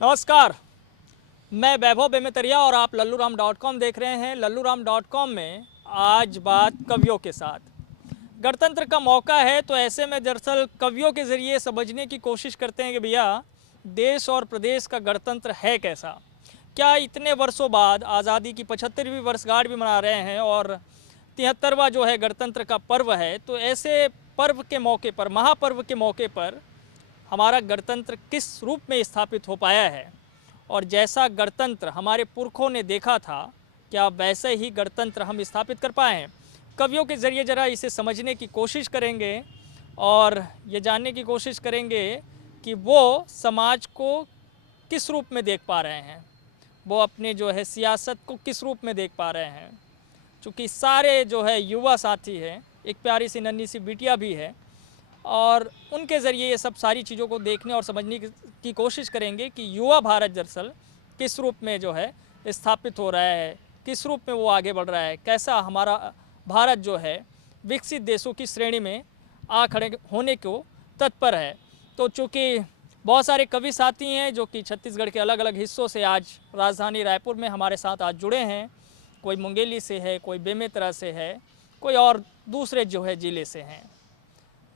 नमस्कार, मैं वैभव बेमेतरिया और आप लल्लूराम.com देख रहे हैं। लल्लूराम.com में आज बात कवियों के साथ। गणतंत्र का मौका है तो ऐसे में दरअसल कवियों के ज़रिए समझने की कोशिश करते हैं कि भैया देश और प्रदेश का गणतंत्र है कैसा। क्या इतने वर्षों बाद आज़ादी की 75वीं वर्षगांठ भी मना रहे हैं और 73वां जो है गणतंत्र का पर्व है, तो ऐसे पर्व के मौके पर, महापर्व के मौके पर हमारा गणतंत्र किस रूप में स्थापित हो पाया है और जैसा गणतंत्र हमारे पुरखों ने देखा था, क्या वैसे ही गणतंत्र हम स्थापित कर पाए हैं। कवियों के ज़रिए ज़रा इसे समझने की कोशिश करेंगे और ये जानने की कोशिश करेंगे कि वो समाज को किस रूप में देख पा रहे हैं, वो अपने जो है सियासत को किस रूप में देख पा रहे हैं। चूँकि सारे जो है युवा साथी हैं, एक प्यारी सी नन्ही सी बिटिया भी है और उनके ज़रिए ये सब सारी चीज़ों को देखने और समझने की कोशिश करेंगे कि युवा भारत दरअसल किस रूप में जो है स्थापित हो रहा है, किस रूप में वो आगे बढ़ रहा है, कैसा हमारा भारत जो है विकसित देशों की श्रेणी में आ खड़े होने को तत्पर है। तो चूँकि बहुत सारे कवि साथी हैं जो कि छत्तीसगढ़ के अलग अलग हिस्सों से आज राजधानी रायपुर में हमारे साथ आज जुड़े हैं। कोई मुंगेली से है, कोई बेमेतरा से है, कोई और दूसरे जो है ज़िले से हैं।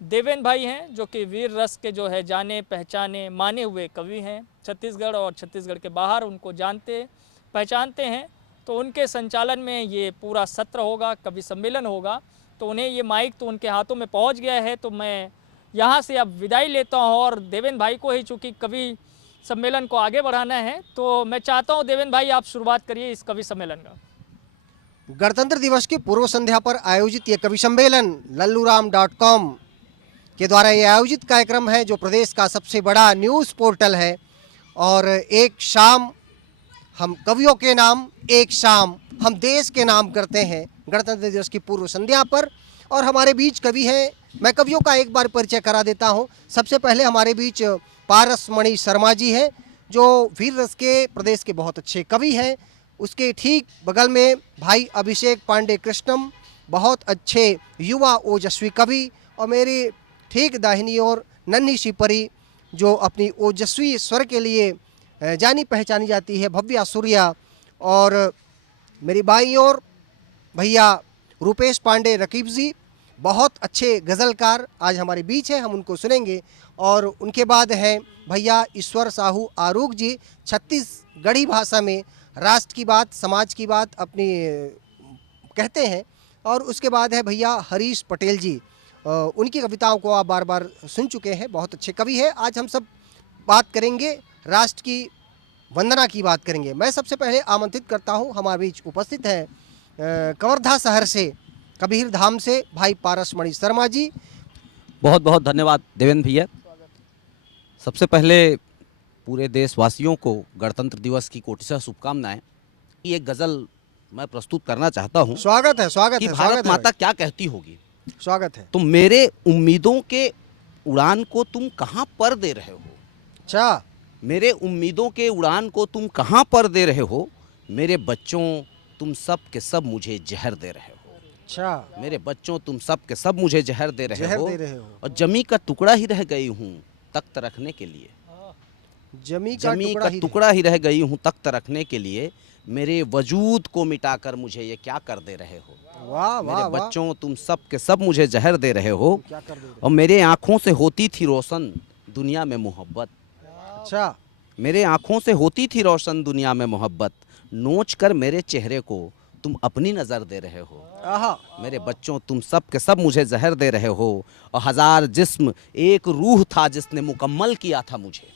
देवेन भाई हैं जो कि वीर रस के जो है जाने पहचाने माने हुए कवि हैं। छत्तीसगढ़ और छत्तीसगढ़ के बाहर उनको जानते पहचानते हैं। तो उनके संचालन में ये पूरा सत्र होगा, कवि सम्मेलन होगा। तो उन्हें ये माइक तो उनके हाथों में पहुंच गया है, तो मैं यहाँ से अब विदाई लेता हूँ और देवेन भाई को ही चूँकि कवि सम्मेलन को आगे बढ़ाना है, तो मैं चाहता हूँ देवेन भाई आप शुरुआत करिए इस कवि सम्मेलन का। गणतंत्र दिवस की पूर्व संध्या पर आयोजित ये कवि सम्मेलन लल्लूराम.com के द्वारा ये आयोजित कार्यक्रम है, जो प्रदेश का सबसे बड़ा न्यूज़ पोर्टल है। और एक शाम हम कवियों के नाम, एक शाम हम देश के नाम करते हैं गणतंत्र दिवस की पूर्व संध्या पर। और हमारे बीच कवि हैं, मैं कवियों का एक बार परिचय करा देता हूं। सबसे पहले हमारे बीच पारसमणि शर्मा जी हैं, जो वीर रस के प्रदेश के बहुत अच्छे कवि हैं। उसके ठीक बगल में भाई अभिषेक पांडे कृष्णम, बहुत अच्छे युवा ओजस्वी कवि। और मेरी ठीक दाहिनी ओर नन्ही सी परी, जो अपनी ओजस्वी स्वर के लिए जानी पहचानी जाती है, भव्या सूर्या। और मेरी बाईं ओर भैया रूपेश पांडे रकीब जी, बहुत अच्छे गज़लकार आज हमारे बीच हैं, हम उनको सुनेंगे। और उनके बाद हैं भैया ईश्वर साहू आरूग जी, छत्तीसगढ़ी भाषा में राष्ट्र की बात, समाज की बात अपनी कहते हैं। और उसके बाद है भैया हरीश पटेल जी, उनकी कविताओं को आप बार बार सुन चुके हैं, बहुत अच्छे कवि हैं। आज हम सब बात करेंगे, राष्ट्र की वंदना की बात करेंगे। मैं सबसे पहले आमंत्रित करता हूं, हमारे बीच उपस्थित हैं कवर्धा शहर से, कबीर धाम से भाई पारसमणि शर्मा जी। बहुत बहुत धन्यवाद देवेंद्र भैया। सबसे पहले पूरे देशवासियों को गणतंत्र दिवस की कोटिशा शुभकामनाएं। ये गज़ल मैं प्रस्तुत करना चाहता हूं स्वागत है, स्वागत कि है, भारत स्वागत है माता क्या कहती होगी। स्वागत है। तो मेरे उम्मीदों के उड़ान को तुम कहाँ पर दे रहे हो, अच्छा, मेरे उम्मीदों के उड़ान को तुम कहाँ पर दे रहे हो, मेरे बच्चों तुम सब के सब मुझे जहर दे रहे हो। अच्छा, मेरे बच्चों तुम सब के सब मुझे जहर दे रहे जहर हो, दे रहे हो। और जमी का टुकड़ा ही रह गई हूँ तख्त रखने के लिए। जमी जमी का टुकड़ा ही रह गई हूँ तख्त रखने के लिए, मेरे वजूद को मिटाकर मुझे ये क्या कर दे रहे हो। वाह मेरे वाह वाह, बच्चों तुम सब के सब मुझे जहर दे रहे हो, क्या कर दे रहे और मेरे आँखों से होती थी रोशन दुनिया में मोहब्बत। हो। अच्छा, मेरे आँखों से होती थी रोशन दुनिया में मोहब्बत, नोच कर मेरे चेहरे को तुम अपनी नज़र दे रहे हो। आहा, मेरे बच्चों तुम सब के सब मुझे जहर दे रहे हो, और हजार जिस्म एक रूह था जिसने मुकम्मल किया था मुझे।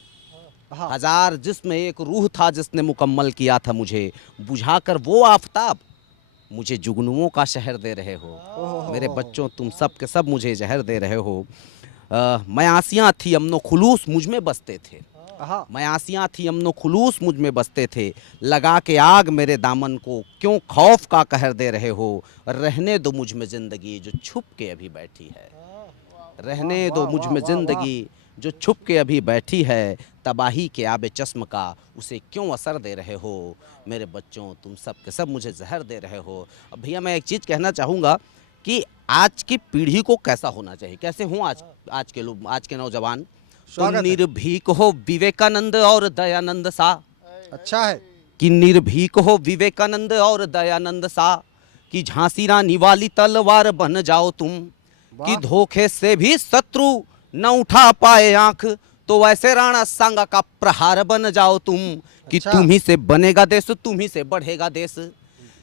आहा, हजार जिस्म एक रूह था जिसने मुकम्मल किया था मुझे, बुझाकर वो आफताब मुझे जुगनुओं का शहर दे रहे हो। मेरे बच्चों तुम सब के सब मुझे जहर दे रहे हो। मयासियाँ थी अमनो खुलूस मुझ में बसते थे, आहा, मयासियाँ थी अमनो खुलूस मुझ में बसते थे, लगा के आग मेरे दामन को क्यों खौफ का कहर दे रहे हो। रहने दो मुझ में ज़िंदगी जो छुप के अभी बैठी है, रहने दो मुझ में ज़िंदगी जो छुप के अभी बैठी है, तबाही के आबे चश्म का उसे क्यों असर दे रहे हो। मेरे बच्चों तुम सब के सब मुझे जहर दे रहे हो। अब भैया मैं एक चीज़ कहना चाहूँगा कि आज की पीढ़ी को कैसा होना चाहिए, कैसे हों आज के लोग, आज के नौजवान। स्वागत है। निर्भीक हो विवेकानंद और दयानंद सा, अच्छा है। कि निर्भीक हो विवेकानंद और दयानंद सा, कि झांसी रानी वाली तलवार बन जाओ तुम, कि धोखे से भी शत्रु न उठा पाए आंख, तो वैसे राणा सांगा का प्रहार बन जाओ तुम, कि अच्छा। तुम ही से बनेगा देश, तुम ही से बढ़ेगा देश,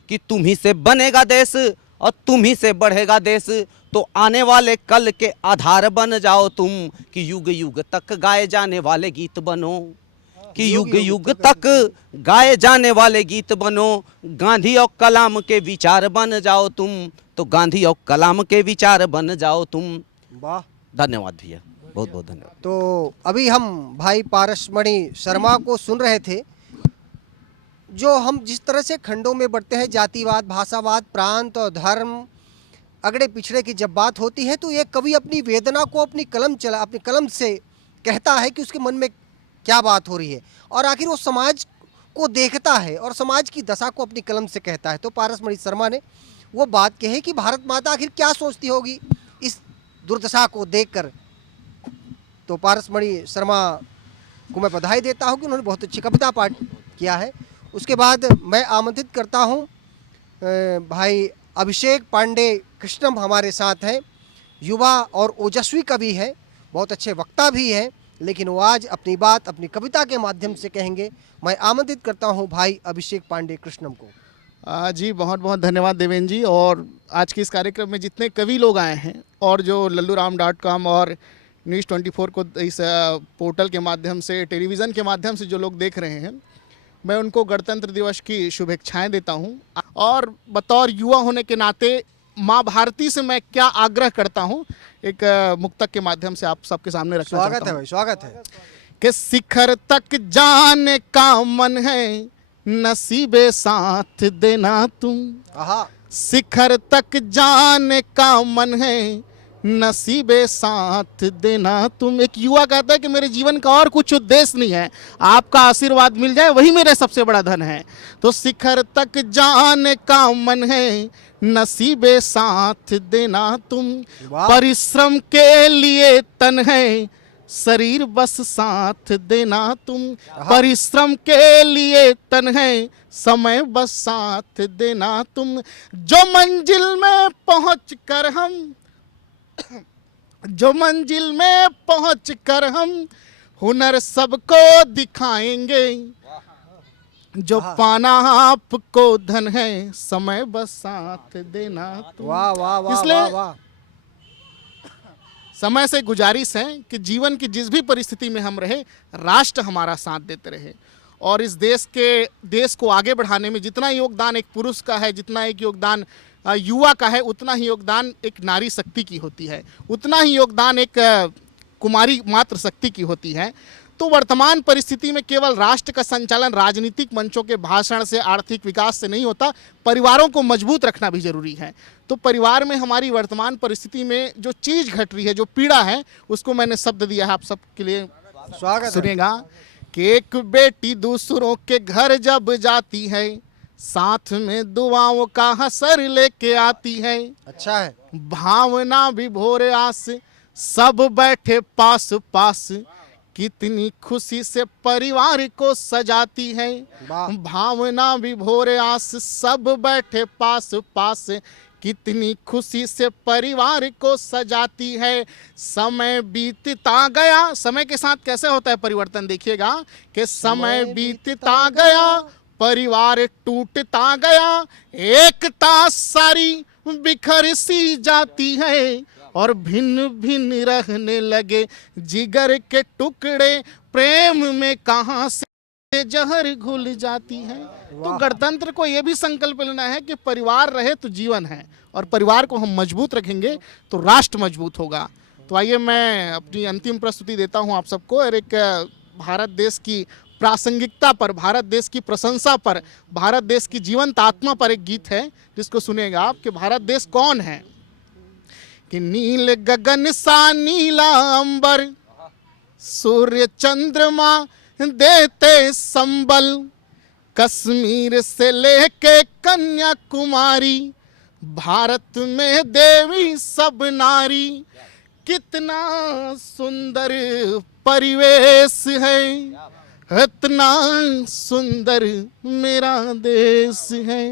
कि तुम ही से बनेगा देश और तुम ही से बढ़ेगा देश, तो आने वाले कल के आधार बन जाओ तुम, कि युग युग तक गाए जाने वाले गीत बनो, कि युग युग तक गाए जाने वाले गीत बनो, गांधी और कलाम के विचार बन जाओ तुम, तो गांधी और कलाम के विचार बन जाओ तुम। वाह। धन्यवाद भैया, बहुत बहुत धन्यवाद। तो अभी हम भाई पारसमणि शर्मा को सुन रहे थे, जो हम जिस तरह से खंडों में बढ़ते हैं, जातिवाद, भाषावाद, प्रांत और धर्म, अगड़े पिछड़े की जब बात होती है, तो ये कवि अपनी वेदना को अपनी कलम से कहता है कि उसके मन में क्या बात हो रही है, और आखिर वो समाज को देखता है और समाज की दशा को अपनी कलम से कहता है। तो पारसमणि शर्मा ने वो बात कही कि भारत माता आखिर क्या सोचती होगी इस दुर्दशा को देखकर। तो पारसमणि शर्मा को मैं बधाई देता हूँ कि उन्होंने बहुत अच्छी कविता पाठ किया है। उसके बाद मैं आमंत्रित करता हूँ भाई अभिषेक पांडे कृष्णम हमारे साथ हैं, युवा और ओजस्वी कवि है, बहुत अच्छे वक्ता भी हैं, लेकिन वो आज अपनी बात अपनी कविता के माध्यम से कहेंगे। मैं आमंत्रित करता हूँ भाई अभिषेक पांडे कृष्णम को। जी बहुत बहुत धन्यवाद देवेंद्र जी। और आज के इस कार्यक्रम में जितने कवि लोग आए हैं और जो लल्लूराम.com और न्यूज़ 24 को इस पोर्टल के माध्यम से, टेलीविज़न के माध्यम से जो लोग देख रहे हैं, मैं उनको गणतंत्र दिवस की शुभेच्छाएं देता हूं। और बतौर युवा होने के नाते माँ भारती से मैं क्या आग्रह करता हूं, एक मुक्तक के माध्यम से आप सबके सामने रखना चाहता हूं। स्वागत है भाई, स्वागत है। कि शिखर तक जाने का मन है, नसीबे साथ देना तुम। आहा। शिखर तक जाने का मन है, नसीबे साथ देना तुम। एक युवा कहता है कि मेरे जीवन का और कुछ उद्देश्य नहीं है, आपका आशीर्वाद मिल जाए वही मेरा सबसे बड़ा धन है। तो शिखर तक जाने का मन है, नसीबे साथ देना तुम। परिश्रम के लिए तन है, शरीर बस साथ देना तुम। परिश्रम के लिए तन है, समय बस साथ देना तुम। जो मंजिल में पहुंच कर हम हुनर सबको दिखाएंगे। जो पाना आपको धन है, समय बस साथ देना तुम। वाह वाह वाह इसलिए वाह वाह। समय से गुजारिश है कि जीवन की जिस भी परिस्थिति में हम रहे, राष्ट्र हमारा साथ देते रहे। और इस देश को आगे बढ़ाने में जितना योगदान एक पुरुष का है, जितना एक योगदान युवा का है, उतना ही योगदान एक नारी शक्ति की होती है, उतना ही योगदान एक कुमारी मातृ शक्ति की होती है। तो वर्तमान परिस्थिति में केवल राष्ट्र का संचालन राजनीतिक मंचों के भाषण से, आर्थिक विकास से नहीं होता, परिवारों को मजबूत रखना भी जरूरी है। तो परिवार में हमारी वर्तमान परिस्थिति में जो चीज़ घट रही है, जो पीड़ा है, उसको मैंने शब्द दिया है आप सबके लिए, स्वागत सुनिएगा। कि एक बेटी दूसरों के घर जब जाती है, साथ में दुआओं का असर लेके आती है। अच्छा है। भावना विभोर आस, सब बैठे पास पास, कितनी खुशी से परिवार को सजाती है। भावना विभोर आस, सब बैठे पास पास, कितनी खुशी से परिवार को सजाती है। समय बीतता गया, समय के साथ कैसे होता है परिवर्तन, देखिएगा कि समय बीतता गया, परिवार टूटता गया, एकता सारी बिखर सी जाती है, और भिन्न भिन्न रहने लगे जिगर के टुकड़े, प्रेम में कहां से जहर घुल जाती है। तो गणतंत्र को यह भी संकल्प लेना है कि परिवार रहे तो जीवन है, और परिवार को हम मजबूत रखेंगे तो राष्ट्र मजबूत होगा। तो आइए मैं अपनी अंतिम प्रस्तुति देता हूं आप सबको, और एक भारत देश की प्रासंगिकता पर, भारत देश की प्रशंसा पर, भारत देश की जीवंत आत्मा पर एक गीत है जिसको सुनेगा आप। कि भारत देश कौन है, कि नील गगन सा नीला अंबर, सूर्य चंद्रमा देते संबल, कश्मीर से लेके कन्याकुमारी, भारत में देवी सब नारी, कितना सुंदर परिवेश है, इतना सुंदर मेरा देश है।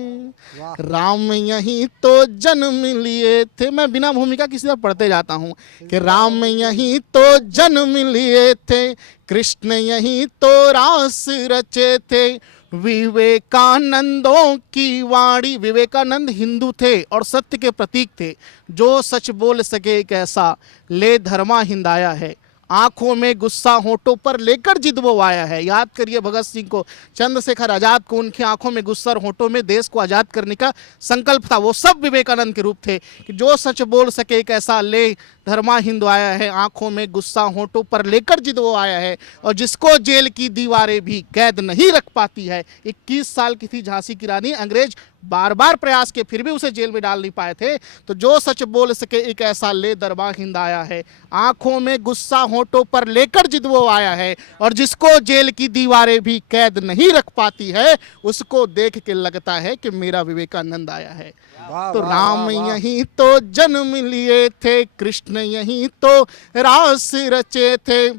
राम यहीं तो जन्म लिए थे। मैं बिना भूमिका किसी तरह पढ़ते जाता हूँ कि राम यहीं तो जन्म लिए थे, कृष्ण यहीं तो रास रचे थे, विवेकानंदों की वाणी। विवेकानंद हिंदू थे और सत्य के प्रतीक थे। जो सच बोल सके एक ऐसा, ले धर्मा हिंदाया है। आंखों में गुस्सा होठों पर लेकर जिद वो आया है। याद करिए भगत सिंह को, चंद्रशेखर आजाद को, उनकी आंखों में गुस्सा और होठों में देश को आजाद करने का संकल्प था। वो सब विवेकानंद के रूप थे कि जो सच बोल सके एक ऐसा, ले धर्मा हिंदू आया है। आंखों में गुस्सा होठों पर लेकर जिद वो आया है, और जिसको जेल की दीवारें भी कैद नहीं रख पाती है। 21 साल की थी झांसी की रानी, अंग्रेज बार बार प्रयास के फिर भी उसे जेल में डाल नहीं पाए थे। तो जो सच बोल सके एक ऐसा, ले दरबार हिंद आया है। आंखों में गुस्सा होठों पर लेकर जिद वो आया है, और जिसको जेल की दीवारें भी कैद नहीं रख पाती है, उसको देख के लगता है कि मेरा विवेकानंद आया है। तो राम यहीं तो जन्म लिए थे, कृष्ण यहीं तो रास रचे थे,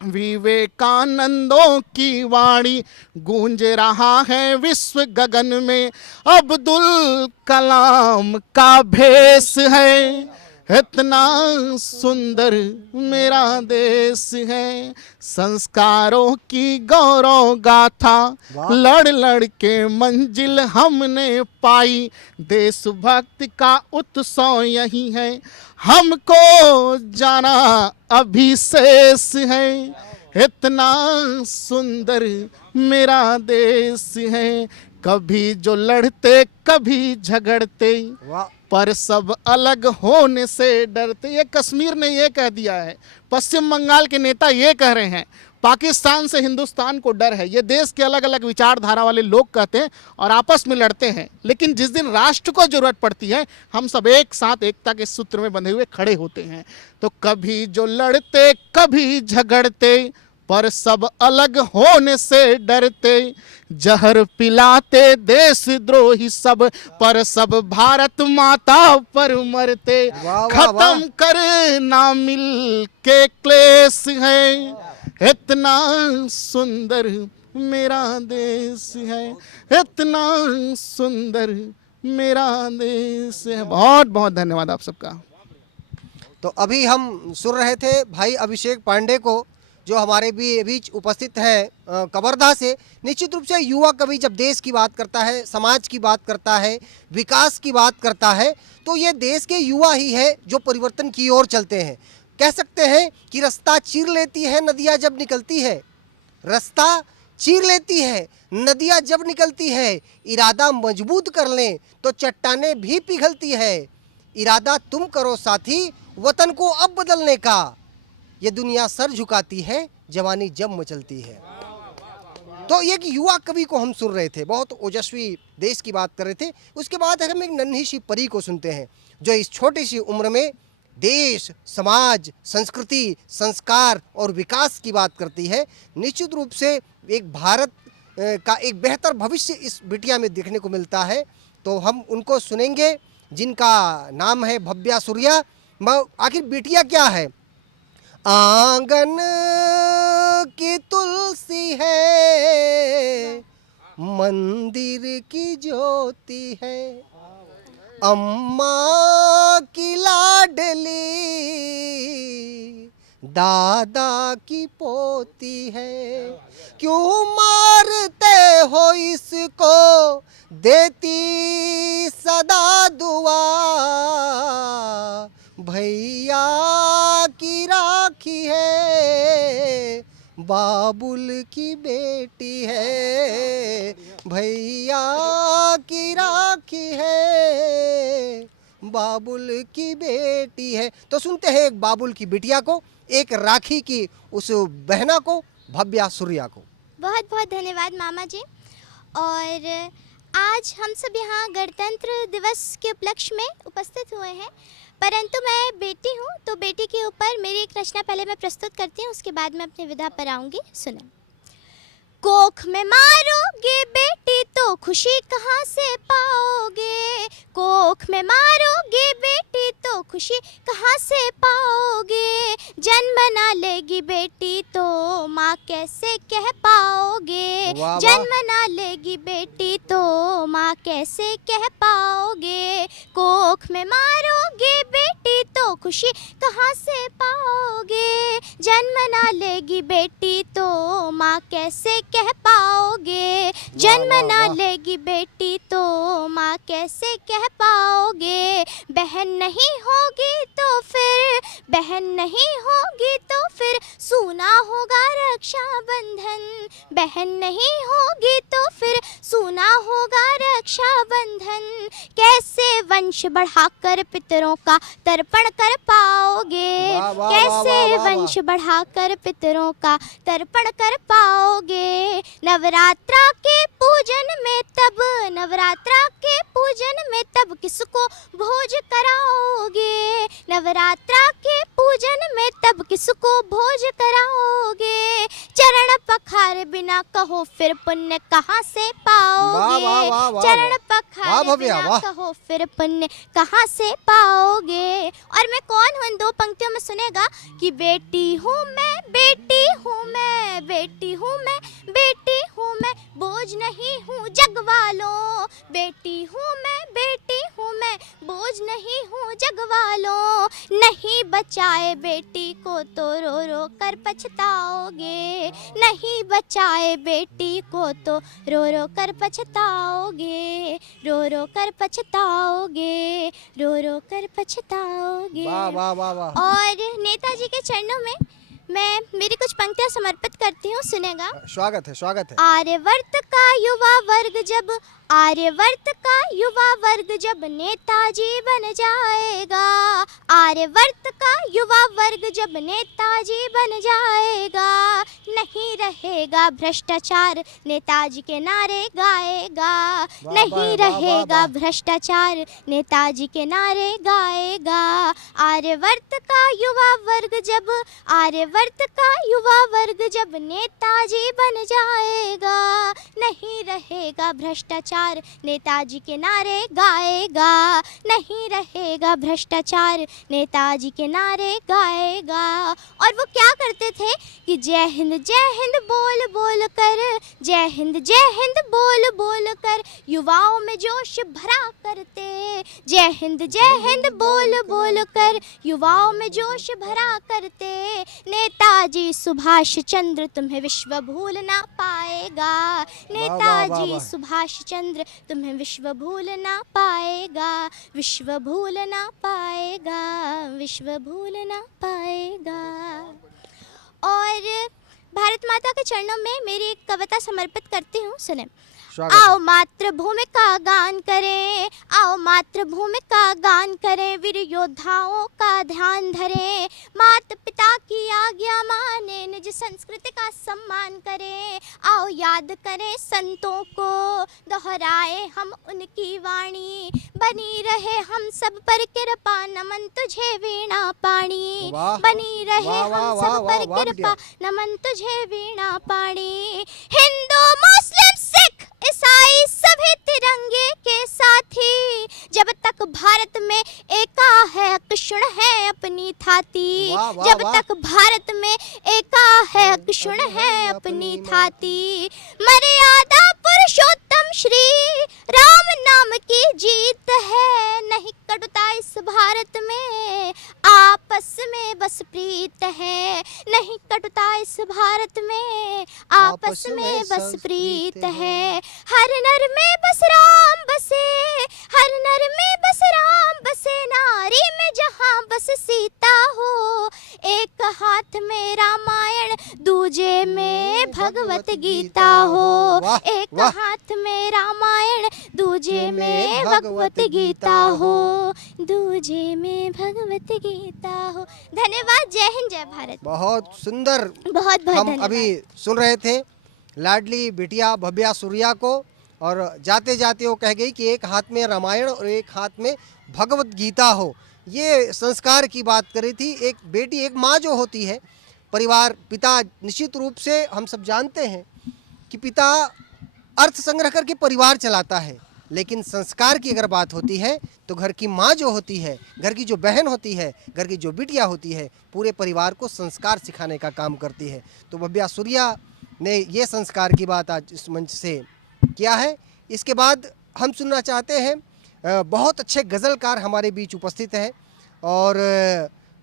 विवेकानंदों की वाणी गूंज रहा है विश्व गगन में। अब्दुल कलाम का भेष है, इतना सुंदर मेरा देश है। संस्कारों की गौरव गाथा लड़ लड़ के मंजिल हमने पाई। देशभक्ति का उत्सव यही है, हमको जाना अभिशेष है। इतना सुंदर मेरा देश है। कभी जो लड़ते कभी झगड़ते, पर सब अलग होने से डरते। ये कश्मीर ने ये कह दिया है, पश्चिम बंगाल के नेता ये कह रहे हैं, पाकिस्तान से हिंदुस्तान को डर है। ये देश के अलग अलग विचारधारा वाले लोग कहते हैं और आपस में लड़ते हैं, लेकिन जिस दिन राष्ट्र को जरूरत पड़ती है, हम सब एक साथ एकता के सूत्र में बंधे हुए खड़े होते हैं। तो कभी जो लड़ते कभी झगड़ते, पर सब अलग होने से डरते। जहर पिलाते देशद्रोही सब, पर सब भारत माता पर मरते। खत्म करना मिल के क्लेश है, इतना सुंदर मेरा देश है, इतना सुंदर मेरा देश है। बहुत बहुत धन्यवाद आप सबका। तो अभी हम सुन रहे थे भाई अभिषेक पांडे को, जो हमारे बीच उपस्थित हैं कवर्धा से। निश्चित रूप से युवा कवि जब देश की बात करता है, समाज की बात करता है, विकास की बात करता है, तो ये देश के युवा ही है जो परिवर्तन की ओर चलते हैं। कह सकते हैं कि रास्ता चीर लेती है नदियाँ जब निकलती है, रास्ता चीर लेती है नदियाँ जब निकलती है। इरादा मजबूत कर लें तो चट्टानें भी पिघलती है। इरादा तुम करो साथी वतन को अब बदलने का, ये दुनिया सर झुकाती है जवानी जब मचलती है। तो एक युवा कवि को हम सुन रहे थे, बहुत ओजस्वी देश की बात कर रहे थे। उसके बाद हम एक नन्ही सी परी को सुनते हैं, जो इस छोटी सी उम्र में देश, समाज, संस्कृति, संस्कार और विकास की बात करती है। निश्चित रूप से एक भारत का एक बेहतर भविष्य इस बिटिया में देखने को मिलता है। तो हम उनको सुनेंगे जिनका नाम है भव्या सूर्या। आखिर बिटिया क्या है? आंगन की तुलसी है, मंदिर की ज्योति है, अम्मा की लाडली दादा की पोती है। क्यों मारते हो इसको, देती सदा दुआ, भैया की राखी है, बाबुल की बेटी है, भैया की राखी है, बाबुल की बेटी है। तो सुनते हैं एक बाबुल की बिटिया को, एक राखी की उस बहना को, भव्या सूर्या को। बहुत बहुत धन्यवाद मामा जी। और आज हम सब यहाँ गणतंत्र दिवस के उपलक्ष्य में उपस्थित हुए हैं, परंतु मैं बेटी हूँ, तो बेटी के ऊपर मेरी एक रचना पहले मैं प्रस्तुत करती हूँ, उसके बाद मैं अपनी विधा पर आऊँगी। सुने। कोख में मारोगे बेटी तो खुशी कहाँ से पाओगे, कोख में मारोगे बेटी तो खुशी कहाँ से पाओगे, जन्म ना लेगी बेटी तो माँ कैसे कह पाओगे, वाह वाह। जन्म ना लेगी बेटी तो माँ कैसे कह पाओगे, कोख में मारोगे बेटी तो खुशी कहाँ से पाओगे, जन्म ना लेगी बेटी तो माँ कैसे कह पाओगे, जन्म वाह, ना वाह। लेगी बेटी तो माँ कैसे कह पाओगे, बहन नहीं होगी तो फिर, बहन नहीं होगी तो फिर सूना होगा रक्षा बंधन, बहन नहीं होगी तो फिर सूना होगा रक्षा बंधन, कैसे वंश बढ़ाकर पितरों का तर्पण कर पाओगे, वाह, वाह, कैसे वाह, वाह, वाह। वंश बढ़ाकर पितरों का तर्पण कर पाओगे, नवरात्रा के पूजन में तब, नवरात्रा के पूजन में तब किसको भोज कराओगे, नवरात्रा के पूजन में तब किसको भोज कराओगे, चरण पखारे बिना कहो फिर पुण्य कहाँ से पाओगे, वाह, वाह, वाह, वाह, चरण वाह पखारे भव्या, बिना वाह। कहो फिर पुण्य कहाँ से पाओगे। और मैं कौन हूँ इन दो पंक्तियों में सुनेगा कि बेटी हूँ मैं, बेटी हूँ मैं, बेटी हूँ मैं, बेटी हूँ मैं, बोझ नहीं हूँ जग वालों, बेटी हूँ मैं, बेटी हूँ मैं, बोझ नहीं हूँ जग वालों, नहीं बचाए बेटी को तो रो रो कर पछताओगे, नहीं बचाए बेटी को तो रो रो कर पछताओगे, रो रो कर पछताओगे, रो रो कर पछताओगे। वाह वाह वाह वाह। और नेताजी के चरणों में मैं मेरी कुछ पंक्तियां समर्पित करती हूँ, सुनेगा। स्वागत है, स्वागत है। आर्यवर्त का युवा वर्ग जब, आर्यवर्त का युवा वर्ग जब नेताजी बन जाएगा, आर्यवर्त का युवा वर्ग जब नेताजी बन जाएगा, नहीं रहेगा भ्रष्टाचार नेताजी के नारे गाएगा, वाह, नहीं वाह, वाह, रहेगा वाह। भ्रष्टाचार नेताजी के नारे गाएगा, आर्यवर्त का युवा वर्ग जब, आर्यवर्त का युवा वर्ग जब नेताजी बन जाएगा, नहीं रहेगा भ्रष्टाचार नेताजी के नारे गाएगा, नहीं रहेगा भ्रष्टाचार नेताजी के नारे गाएगा। और वो क्या करते थे कि जय हिंद बोल बोल कर, जय हिंद बोल बोल कर युवाओं में जोश भरा करते, जय हिंद बोल बोल कर युवाओं में जोश भरा करते, नेताजी सुभाष चंद्र तुम्हें विश्व भूल ना पाएगा, नेताजी वाह। सुभाष चंद्र तुम्हें विश्व भूल ना पाएगा, विश्व भूल ना पाएगा, विश्व भूल ना पाएगा। और भारत माता के चरणों में मेरी एक कविता समर्पित करती हूँ, सुने। स्वागत है। आओ मातृभूमि का गान करें, आओ मातृभूमि का गान करें, वीर योद्धाओं का ध्यान धरें, माता पिता की आज्ञा माने, निज संस्कृति का सम्मान करें, आओ याद करें संतों को, दोहराए हम उनकी वाणी, बनी रहे हम सब पर कृपा, नमन तुझे वीणा पाणी, वाह। बनी रहे वाह, वाह, हम वाह, सब वाह, पर वाह कृपा, बिटिया। नमन तुझे वीणा पाणी, हिंदू मुस्लिम सिख ईसाई सभी तिरंगे के साथी, जब तक भारत में एका है क्षुण है अपनी थाती, वाह, वाह, जब वाह। तक भारत में एका है क्षुण है अपनी थाती, मर्यादा पुरुषोत्तम श्री राम नाम की जीत है, नहीं कटुता इस भारत में, आपस में बस प्रीत है, नहीं कटुता इस भारत में, आपस में बस प्रीत है, हर नर में बस राम बसे, हर नर में बस राम बसे, नारी में जहाँ बस सीता हो, एक हाथ में रामायण दूजे में भगवत गीता हो, वाह, एक वाह। हाथ में रामायण दूजे में भगवत गीता हो, दूजे में भगवत गीता हो। धन्यवाद। जय हिंद, जय भारत। बहुत सुंदर। बहुत बहुत हम धन्यवाद। अभी सुन रहे थे लाडली बिटिया भव्या सूर्या को, और जाते जाते वो कह गई कि एक हाथ में रामायण और एक हाथ में भगवत गीता हो। ये संस्कार की बात कर रही थी। एक बेटी, एक माँ जो होती है, परिवार, पिता, निश्चित रूप से हम सब जानते हैं कि पिता अर्थ संग्रह करके परिवार चलाता है, लेकिन संस्कार की अगर बात होती है तो घर की माँ जो होती है, घर की जो बहन होती है, घर की जो बिटिया होती है, पूरे परिवार को संस्कार सिखाने का काम करती है। तो भव्या सूर्या ने ये संस्कार की बात आज इस मंच से किया है। इसके बाद हम सुनना चाहते हैं, बहुत अच्छे गज़लकार हमारे बीच उपस्थित हैं और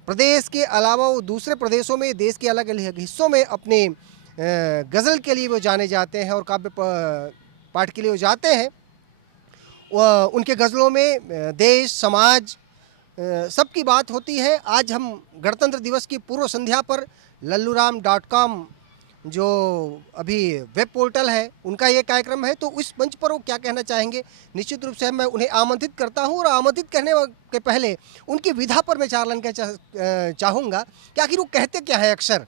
प्रदेश के अलावा वो दूसरे प्रदेशों में, देश के अलग अलग हिस्सों में अपने गज़ल के लिए वो जाने जाते हैं और काव्य पाठ के लिए वो जाते हैं। उनके गज़लों में देश, समाज, सबकी बात होती है। आज हम गणतंत्र दिवस की पूर्व संध्या पर lalluram.com जो अभी वेब पोर्टल है उनका ये कार्यक्रम है, तो उस मंच पर वो क्या कहना चाहेंगे, निश्चित रूप से मैं उन्हें आमंत्रित करता हूँ। और आमंत्रित करने के पहले उनकी विधा पर मैं चार लाइन कहना चाहूँगा कि आखिर वो कहते क्या है। अक्सर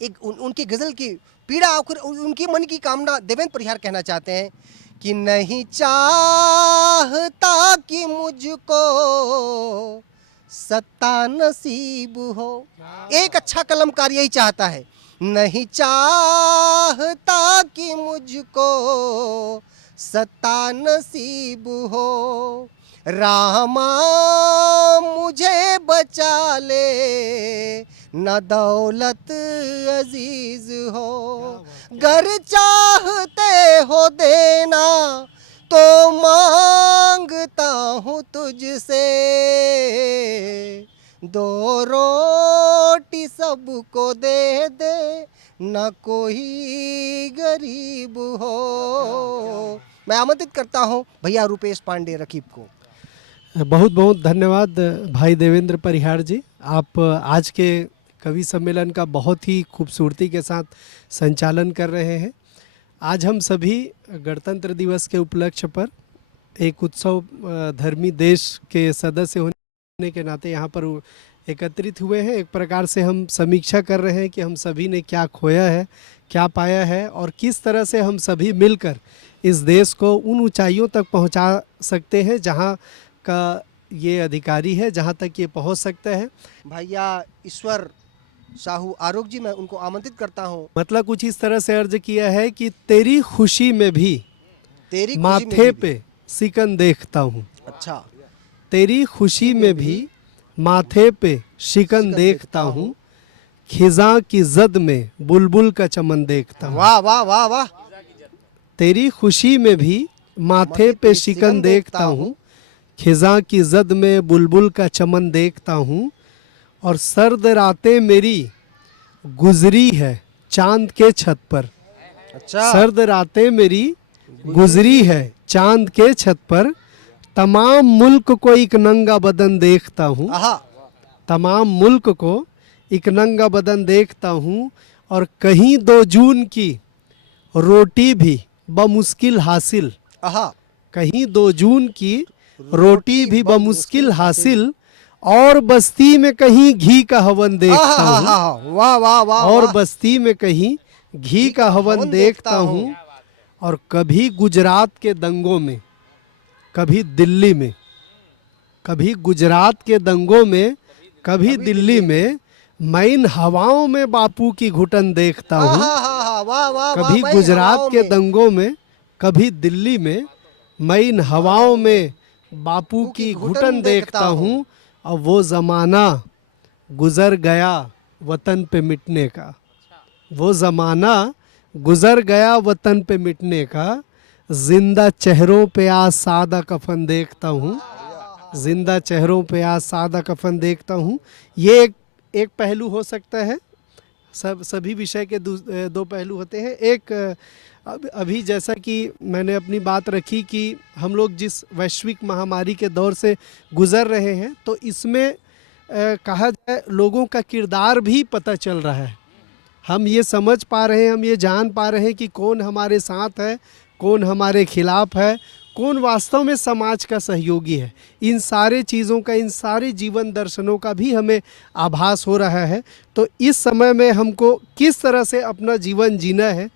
एक उनकी गज़ल की पीड़ा, आखिर उनकी मन की कामना देवेंद्र परिहार कहना चाहते हैं कि नहीं चाहता कि मुझको सत्ता नसीब हो। एक अच्छा कलमकार यही चाहता है, नहीं चाहता कि मुझको सत्ता नसीब हो। रामा मुझे बचा ले, न दौलत अजीज हो। गर चाहते हो देना तो मांगता हूँ तुझसे, दो रोटी सबको दे दे, न कोई गरीब हो। मैं आमंत्रित करता हूँ भैया रूपेश पांडे रकीब को। बहुत बहुत धन्यवाद भाई देवेंद्र परिहार जी। आप आज के कवि सम्मेलन का बहुत ही खूबसूरती के साथ संचालन कर रहे हैं। आज हम सभी गणतंत्र दिवस के उपलक्ष्य पर एक उत्सव धर्मी देश के सदस्य होने के नाते यहाँ पर एकत्रित हुए हैं। एक प्रकार से हम समीक्षा कर रहे हैं कि हम सभी ने क्या खोया है, क्या पाया है और किस तरह से हम सभी मिलकर इस देश को उन ऊंचाइयों तक पहुँचा सकते हैं जहाँ का ये अधिकारी है, जहाँ तक ये पहुँच सकता है। भैया ईश्वर साहू आरोग्य जी, मैं उनको आमंत्रित करता हूँ। मतलब कुछ इस तरह से अर्ज किया है कि तेरी खुशी में भी तेरी माथे पे सिकन देखता हूँ। अच्छा। तेरी खुशी में भी माथे पे शिकन देखता हूँ, खिजा की जद में बुलबुल का चमन देखता हूँ। वाह वाह वाह वाह। तेरी खुशी में भी माथे पे शिकन देखता हूँ, खिजा की जद में बुलबुल का चमन देखता हूँ, और सर्द रातें मेरी गुजरी है चांद के छत पर। अच्छा। सर्द रातें मेरी गुजरी है चांद के छत पर, तमाम मुल्क को एक नंगा बदन देखता हूँ। तमाम मुल्क को एक नंगा बदन देखता हूँ, और कहीं 2 जून की रोटी भी बमुश्किल हासिल। कहीं 2 जून की रोटी भी बमुश्किल हासिल, और बस्ती में कहीं घी का हवन देखता हूँ। वाह वाह वाह। और बस्ती में कहीं घी का हवन देखता हूँ, और कभी गुजरात के दंगों में, कभी दिल्ली में, कभी गुजरात के दंगों में, कभी दिल्ली में, मैं इन हवाओं में बापू की घुटन देखता हूँ। कभी गुजरात के दंगों में, कभी दिल्ली में, मैं इन हवाओं में बापू की घुटन देखता हूँ। और वो ज़माना गुज़र गया वतन पे मिटने का, वो ज़माना गुज़र गया वतन पे मिटने का, जिंदा चेहरों पे आज सादा कफन देखता हूँ। जिंदा चेहरों पे आज सादा कफन देखता हूँ। ये एक पहलू हो सकता है। सभी विषय के 2 पहलू होते हैं। एक अभी जैसा कि मैंने अपनी बात रखी कि हम लोग जिस वैश्विक महामारी के दौर से गुज़र रहे हैं, तो इसमें कहा जाए लोगों का किरदार भी पता चल रहा है। हम ये समझ पा रहे हैं, हम ये जान पा रहे हैं कि कौन हमारे साथ है, कौन हमारे खिलाफ है, कौन वास्तव में समाज का सहयोगी है। इन सारे चीज़ों का, इन सारे जीवन दर्शनों का भी हमें आभास हो रहा है। तो इस समय में हमको किस तरह से अपना जीवन जीना है,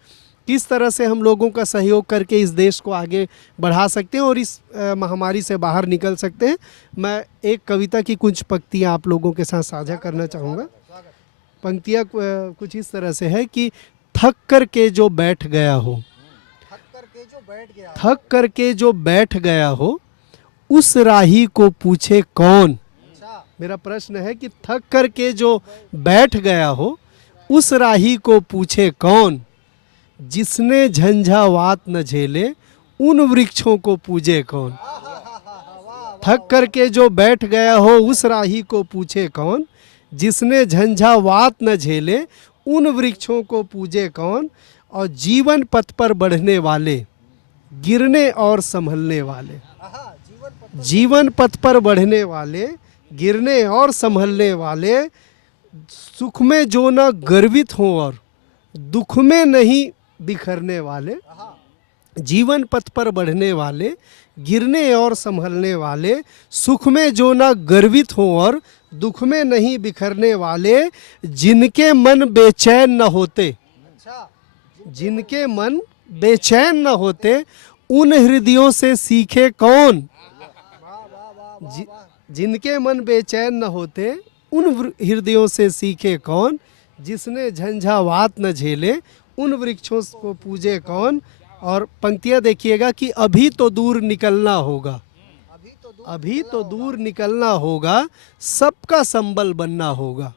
किस तरह से हम लोगों का सहयोग करके इस देश को आगे बढ़ा सकते हैं और इस महामारी से बाहर निकल सकते हैं। मैं एक कविता की कुछ पंक्तियाँ आप लोगों के साथ साझा करना चाहूँगा। पंक्तियाँ कुछ इस तरह से है कि थक कर के जो बैठ गया हो, थक करके जो बैठ गया हो उस राही को पूछे कौन। मेरा प्रश्न है कि थक करके जो बैठ गया हो उस राही को पूछे कौन, जिसने झंझावात न झेले उन वृक्षों को पूजे कौन। थक करके जो बैठ गया हो उस राही को पूछे कौन, जिसने झंझावात न झेले उन वृक्षों को पूजे कौन। और जीवन पथ पर बढ़ने वाले, गिरने और संभलने वाले, जीवन पथ पर बढ़ने वाले, गिरने और संभलने वाले, सुख में जो न गर्वित हों और दुख में नहीं बिखरने वाले, जीवन पथ पर बढ़ने वाले, गिरने और संभलने वाले, सुख में जो न गर्वित हों और दुख में नहीं बिखरने वाले, जिनके मन बेचैन न होते, जिनके मन बेचैन न होते उन हृदयों से सीखे कौन। जिनके मन बेचैन न होते उन हृदयों से सीखे कौन, जिसने झंझावात न झेले उन वृक्षों को पूजे कौन। और पंक्तियां देखिएगा कि अभी तो दूर निकलना होगा, अभी तो दूर निकलना होगा, सबका संबल बनना होगा।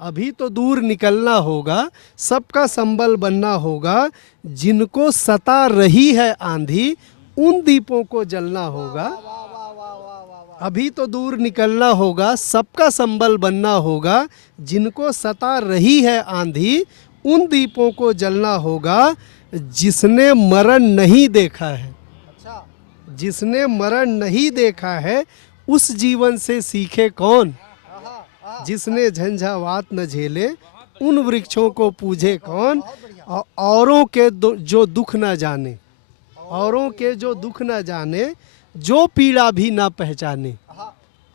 अभी तो दूर निकलना होगा, सबका संबल बनना होगा, जिनको सता रही है आंधी उन दीपों को जलना होगा। अभी तो दूर निकलना होगा, सबका संबल बनना होगा, जिनको सता रही है आंधी उन दीपों को जलना होगा। जिसने मरण नहीं देखा है, जिसने मरण नहीं देखा है उस जीवन से सीखे कौन, जिसने झंझावात न झेले उन वृक्षों को पूजे कौन। और औरों के जो दुख न जाने, औरों के जो दुख न जाने, जो पीड़ा भी ना पहचाने,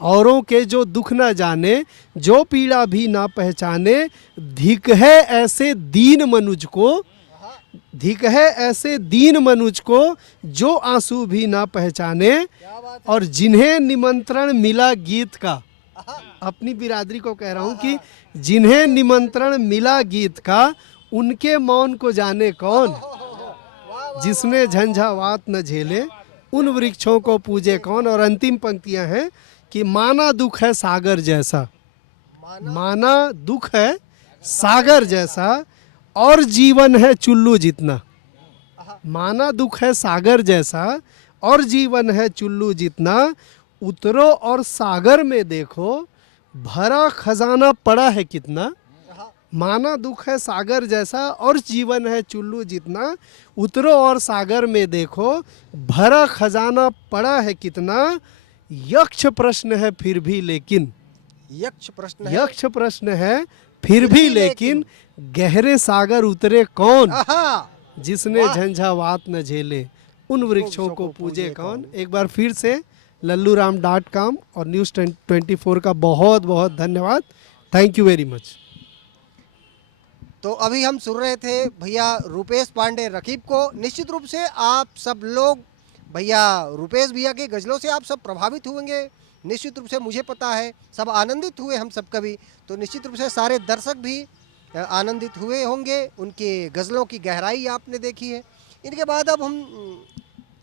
औरों के जो दुख न जाने, जो पीड़ा भी ना पहचाने, धिक है ऐसे दीन मनुज को, धिक है ऐसे दीन मनुज को जो आंसू भी ना पहचाने। और जिन्हें निमंत्रण मिला गीत का, अपनी बिरादरी को कह रहा हूं कि जिन्हें निमंत्रण मिला गीत का, उनके मौन को जाने कौन, जिसने झंझावात न झेले उन वृक्षों को पूजे कौन। और अंतिम पंक्तियां हैं कि माना दुख है सागर जैसा, माना दुख है सागर जैसा और जीवन है चुल्लू जितना। माना दुख है सागर जैसा और जीवन है चुल्लू जितना, उतरो और सागर में देखो भरा खजाना पड़ा है कितना। माना दुख है सागर जैसा और जीवन है चुल्लू जितना, उतरो और सागर में देखो भरा खजाना पड़ा है कितना। यक्ष प्रश्न है फिर भी लेकिन, यक्ष प्रश्न है, यक्ष प्रश्न है फिर भी लेकिन, गहरे सागर उतरे कौन, जिसने झंझावात न झेले उन वृक्षों को पूजे कौन। एक बार फिर से lalluram.com और News24 का बहुत बहुत धन्यवाद। Thank you very much. तो अभी हम सुन रहे थे भैया रुपेश पांडे रकीब को। निश्चित रूप से आप सब लोग भैया रुपेश भैया के गज़लों से आप सब प्रभावित हुएंगे, निश्चित रूप से मुझे पता है, सब आनंदित हुए हम सब कभी। तो निश्चित रूप से सारे दर्शक भी आनंदित हुए होंगे, उनके गज़लों की गहराई आपने देखी है। इनके बाद अब हम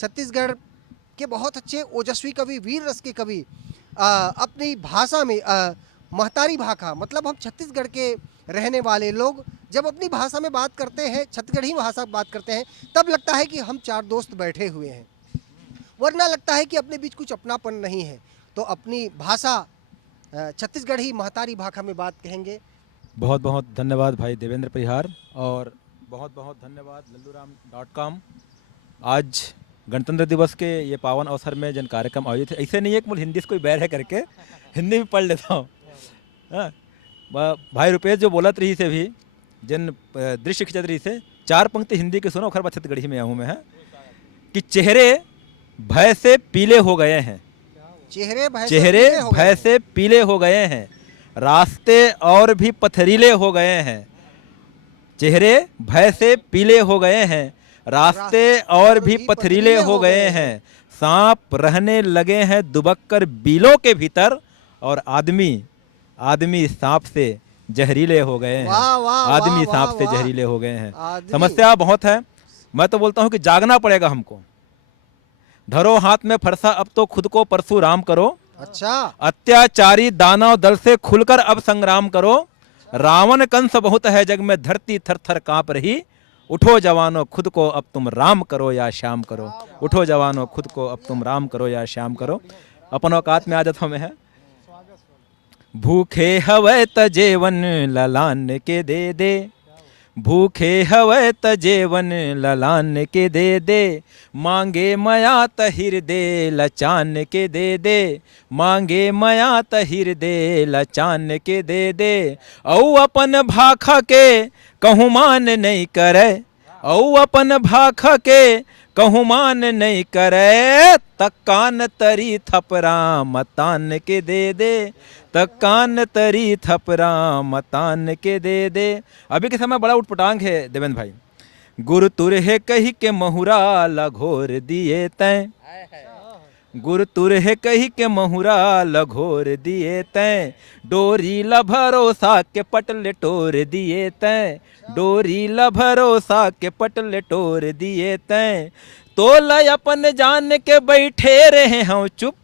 छत्तीसगढ़ के बहुत अच्छे ओजस्वी कवि, वीर रस के कवि अपनी भाषा में महतारी भाषा, मतलब हम छत्तीसगढ़ के रहने वाले लोग जब अपनी भाषा में बात करते हैं, छत्तीसगढ़ी भाषा में बात करते हैं, तब लगता है कि हम चार दोस्त बैठे हुए हैं, वरना लगता है कि अपने बीच कुछ अपनापन नहीं है। तो अपनी भाषा छत्तीसगढ़ी महतारी भाषा में बात कहेंगे। बहुत बहुत धन्यवाद भाई देवेंद्र परिहार, और बहुत बहुत धन्यवाद lalluram.com। आज गणतंत्र दिवस के ये पावन अवसर में जन कार्यक्रम आयोजित है, ऐसे नहीं है कि मुझे हिंदी से कोई बैर है करके हिंदी में पढ़ लेता हूँ। भाई रुपेश जो बोलत रही से भी जन दृश्य खिंचत रही से, चार पंक्ति हिंदी के सुनो, खैर बात छत्तीसगढ़ी में आऊँ मैं, है कि चेहरे भय से पीले हो गए हैं, चेहरे भय से पीले हो गए हैं, रास्ते और भी पथरीले हो गए हैं। चेहरे भय से पीले हो गए हैं, रास्ते और भी पथरीले हो गए हैं, सांप रहने लगे हैं दुबक कर बिलों के भीतर, और आदमी सांप से जहरीले हो गए हैं, आदमी सांप से जहरीले हो गए हैं। समस्या बहुत है, मैं तो बोलता हूँ कि जागना पड़ेगा हमको। धरो हाथ में फरसा अब तो खुद को परशुराम करो, अच्छा, अत्याचारी दानव दल से खुलकर अब संग्राम करो। रावण कंस बहुत है जग में, धरती थर थर कांप रही। उठो जवानों खुद को अब तुम राम करो या श्याम करो। उठो जवानों खुद को अब तुम राम करो या श्याम करो। अपन औकात में आदत हमें है। भूखे हवै त जेवन ललान के दे दे, भूखे हवै त जेवन ललान के दे दे। मांगे मया त हृदय लचान के दे दे, मांगे मया त हृदय लचान के दे दे। औ अपन भाखा के कहूँ मान नहीं करे, औ अपन भाखा के कहूँ मान नहीं करे। तक कान तरी थपरा मतान के दे दे, तक कान तरी थपरा मतान के दे दे। अभी के समय बड़ा उटपटांग है देवेंद्र भाई। गुरु तुर है कही के महुरा लघोर दिए तैं, गुरु तुर है कही के महुरा लघोर दिए तैं। डोरी ल भरोसा के पटल टोर दिए तैं, डोरी ल भरोसा के पटल टोर दिए तैं। तो ल अपन जान के बैठे रहे हम चुप,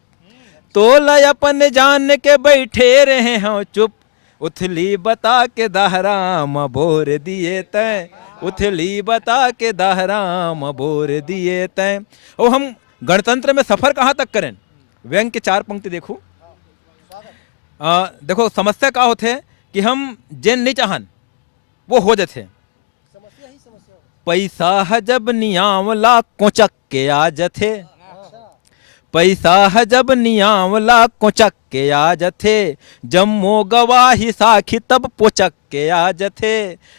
तो ल अपन जान के बैठे रहे हम चुप। उथली बता के दहराम बोर दिए तैं, उथली बता के दहराम बोर दिए तैं। और हम गणतंत्र में सफर कहाँ तक करें? व्यंग के 4 पंक्ति देखो। देखो समस्या का होते कि हम जेन नहीं चाहन वो हो जाते। पैसा है जब नियामला कोचक के आ जथे, पैसा है जब नियामला कोचक के आ जथे। जम्मो गवाही साखी तब पोचक के आ जथे,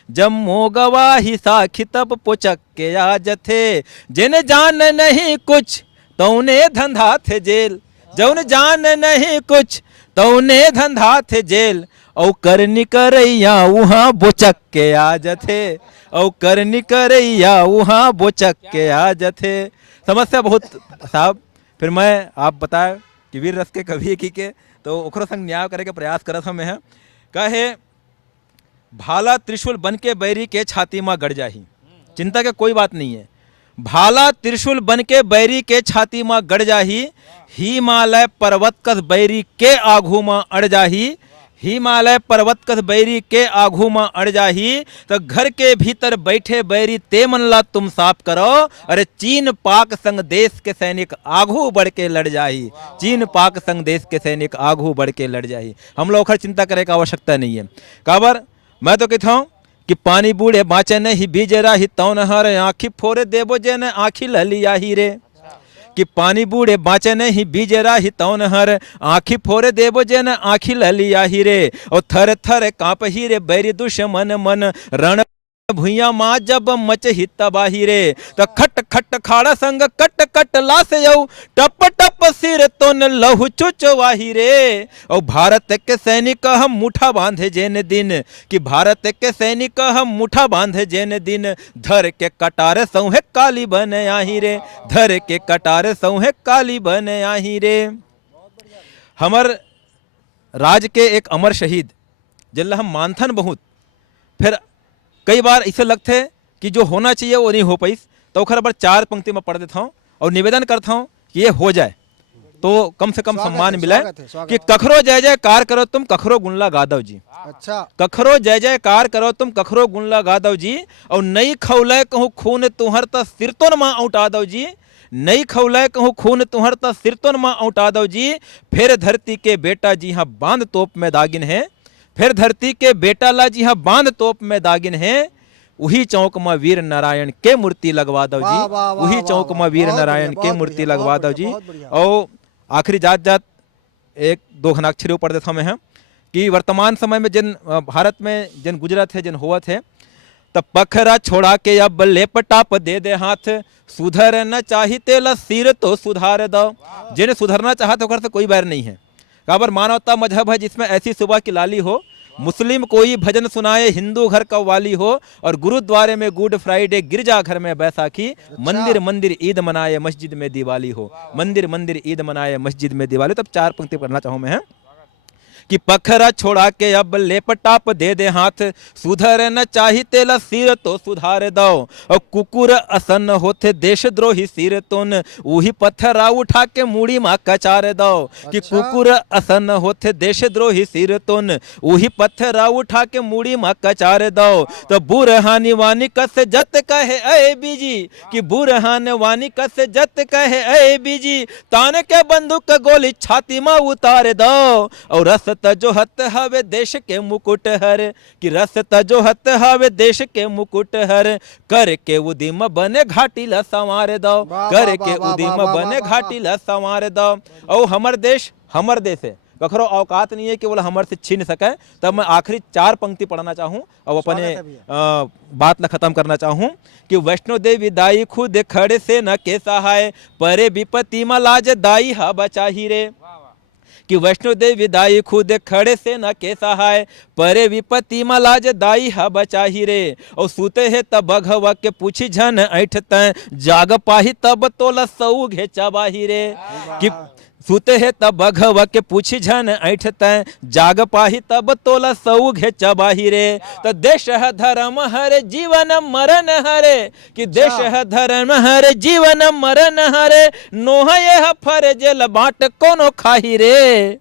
जम्मो गवाही साखी तब पोचक के आ जथे। जिन जान नहीं कुछ तौने धंधा थे जेल, जौन जान नहीं कुछ तौने धंधा थे जेल। औ करनी करैया वहाँ बोचक के आ जथे, औ करनी करैया वहाँ बोचक के आ जथे। समस्या बहुत साहब। फिर मैं आप बताए कि वीर रस के कवि की के तो ओकरो संग न्याय करे के प्रयास करत हमें है। कहे भाला त्रिशूल बन के बैरी के छाती में गड़ जाही। चिंता के कोई बात नहीं है। भाला त्रिशूल बन के बैरी के छाती में गड़ जाही। हिमालय पर्वत कस बैरी के आघू में अड़ जाही, हिमालय पर्वत कस बैरी के आघू में अड़ जाही। तो घर के भीतर बैठे बैरी ते मनला तुम साफ करो। अरे चीन पाक संग देश के सैनिक आघू बढ़ के लड़ जाही, चीन पाक संग देश के सैनिक आघू बढ़ के लड़ जाही। हम लोग खर चिंता करे का आवश्यकता नहीं है। काबर मैं तो कहता हूँ कि पानी बूढ़े बाँचे नहीं बीज राही, तौन हर आँखी फोरे देवो जे न आँखी ललिया ही रे। कि पानी बूढ़े बाँचे नहीं बीज राही, तौन हर आँखी फोरे देवो जे न आँखी ललिया ही रे। और थर थर काँप ही रे बैरी दुश्मन मन, रण भुइया माँ जब मच ही तबाही रे। तो खट खट खाड़ा संग कट कट लास यऊ, टप टप सिर तो न लहू चुचवाही रे। और भारत के सैनिक हम मुठा बांधे जेन दिन, कि भारत के सैनिक हम मुठा बांधे जेन दिन। धर के कटार सौहे काली बन आही रे, धर के कटार सौहे काली बन आही रे। हमर राज के एक अमर शहीद जिला हम मानथन बहुत, फिर कई बार ऐसे लगते हैं कि जो होना चाहिए वो नहीं हो पाई। तो खर बार 4 पंक्ति में पढ़ देता हूँ और निवेदन करता हूँ कि ये हो जाए तो कम से कम सम्मान मिले। कि कखरो जय जयकार करो तुम कखरो गुणला गादव जी। अच्छा, कखरो जय जयकार करो तुम कखरो गुणला गादव जी। और नई खौलय कहूँ खून तुहर त सिर तो न माँ उठा दो जी, नई खौलय कहूँ खून तुहर त सिर तो न माँ उठा दो जी। फिर धरती के बेटा जी हाँ बांध तोप में दागिन है, फिर धरती के बेटा ला जी हाँ बांध तोप में दागिन है। वही चौक में वीर नारायण के मूर्ति लगवा दो जी, वही चौक में वीर नारायण के मूर्ति लगवा दो जी। और आखिरी जात जात 1-2 घनाक्षरी ऊपर देता में है कि वर्तमान समय में जिन भारत में जिन गुजरत है जिन होवत है, तब पखरा छोड़ा के अब लेपटाप दे दे हाथ। सुधर न चाहिए ला सिर तो सुधार दो। जिन्हें सुधरना चाहते होकर से कोई बैर नहीं है। काबर मानवता मजहब है जिसमें ऐसी सुबह की लाली हो, मुस्लिम कोई भजन सुनाए हिंदू घर का वाली हो। और गुरुद्वारे में गुड फ्राइडे, गिरजा घर में बैसाखी। मंदिर मंदिर ईद मनाए मस्जिद में दिवाली हो, मंदिर मंदिर ईद मनाए मस्जिद में दिवाली। तब 4 पंक्ति पढ़ना चाहूँ मैं है कि पखरा छोड़ा के अब लेपटाप दे दे हाथ, सुधर न चाही तेला सिर तो सुधार दो, और कुकुर असन होते देशद्रोही सिर तुन, वही पत्थरा उठा के मूड़ी माँ कचार दो। कि कुकुर असन होते देशद्रोही सिर तुन, वही पत्थरा उठा के मूड़ी माँ कचार दो। तो बुरहानी वानी कस जत कहे अय बीजी, कि बुरहान वानी कस जत कहे अय बीजी, तान के बंदूक गोली छाती में उतार दो। और रस तजोहत हवे देश के मुकुट हर, कि रस तजोहत हवे देश के मुकुट हर, करके उदिम बने घाटी ला संवार दो, करके उदिम बने घाटी ला संवार दो। और हमर देश है, कखरो औकात नहीं है कि बोला हमर से छीन सके। तब मैं आखिरी 4 पंक्ति पढ़ना चाहूँ और अपने बात ला खत्म करना चाहूँ कि वैष्णो देवी दाई खुद खड़े से न के सहाय, परे विपत्ति में लाज दाई हा बचाही रे। कि वैष्णो देवी दाई खुद खड़े से न के सहाय, परे विपत्ति में लाज दाई हा बचाही रे। और सूते है तब बघवा के पूछी झन ऐठ तय, जाग पाही तब तोला सऊ घे चबाही रे। कि सूते है तब बघवा के पूछी झन ऐठ तय, जाग पाही तब तोला सऊ घे चबाही रे। तो देश है धर्म हरे जीवन मरण हरे, कि देश है धर्म हरे जीवन मरण हरे, नोह यह फर्ज ल बाट कोनो खाही रे।